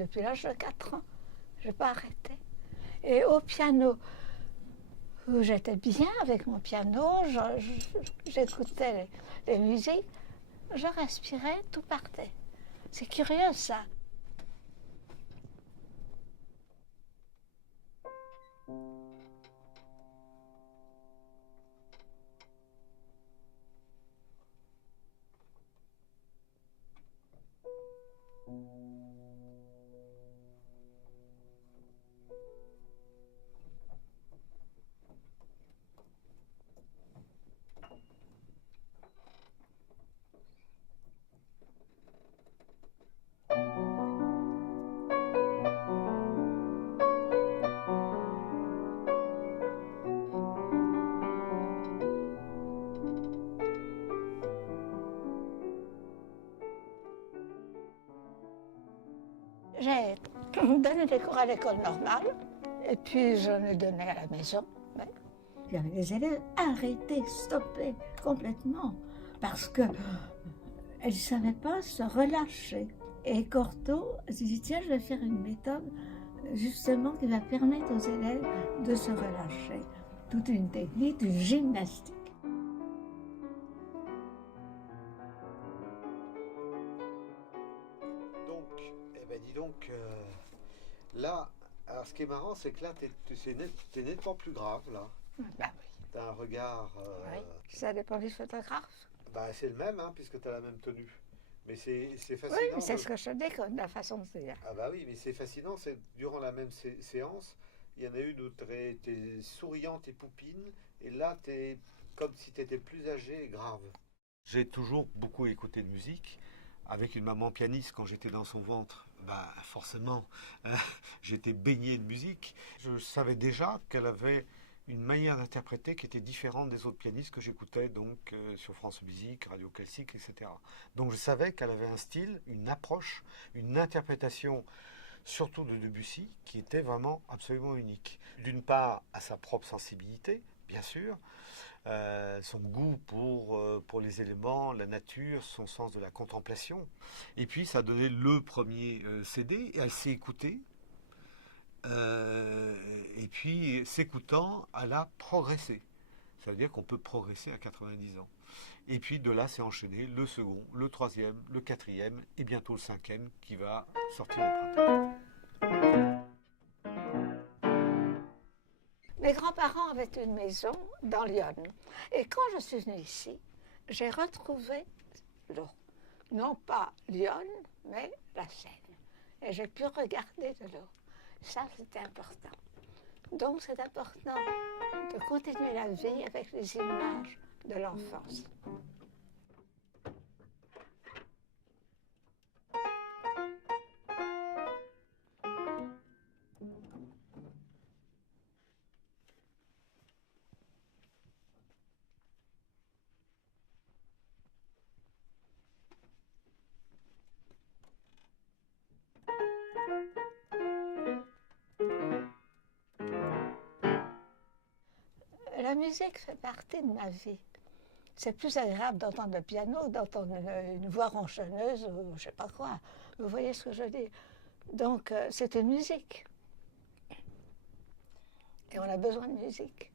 depuis l'âge de 4 ans. Je n'ai pas arrêté. Et au piano, où j'étais bien avec mon piano, j'écoutais les musiques, je respirais, tout partait. C'est curieux ça. J'ai donné des cours à l'école normale et puis j'en ai donné à la maison. Ouais. Il y avait des élèves arrêtés, stoppés complètement parce qu'elles ne savaient pas se relâcher. Et Cortot s'est dit tiens, je vais faire une méthode justement qui va permettre aux élèves de se relâcher. Toute une technique, une gymnastique. Dis donc, là, alors ce qui est marrant, c'est que là, t'es nettement plus grave, là. Bah oui. T'as un regard... Oui. Ça dépend du photographe. Bah, c'est le même, hein, puisque t'as la même tenue. Mais c'est fascinant. Oui, mais c'est ce que je te déconne, la façon de dire. Ah bah oui, mais c'est fascinant, c'est durant la même séance, il y en a une où t'es souriante et poupine, et là, t'es comme si t'étais plus âgée et grave. J'ai toujours beaucoup écouté de musique. Avec une maman pianiste quand j'étais dans son ventre, bah forcément, j'étais baigné de musique. Je savais déjà qu'elle avait une manière d'interpréter qui était différente des autres pianistes que j'écoutais donc sur France Musique, Radio Classique, etc. Donc je savais qu'elle avait un style, une approche, une interprétation, surtout de Debussy, qui était vraiment absolument unique. D'une part, à sa propre sensibilité, bien sûr, son goût pour les éléments, la nature, son sens de la contemplation. Et puis ça donnait le premier CD, et elle s'est écoutée. Et puis s'écoutant, elle a progressé. Ça veut dire qu'on peut progresser à 90 ans. Et puis de là, c'est enchaîné le second, le troisième, le quatrième et bientôt le cinquième qui va sortir au printemps. Mes grands-parents avaient une maison dans Lyon. Et quand je suis venue ici, j'ai retrouvé l'eau. Non pas Lyon, mais la Seine. Et j'ai pu regarder de l'eau. Ça, c'était important. Donc, c'est important de continuer la vie avec les images de l'enfance. La musique fait partie de ma vie. C'est plus agréable d'entendre le piano, d'entendre une voix ronchonneuse ou je sais pas quoi. Vous voyez ce que je dis? Donc, c'est une musique. Et on a besoin de musique.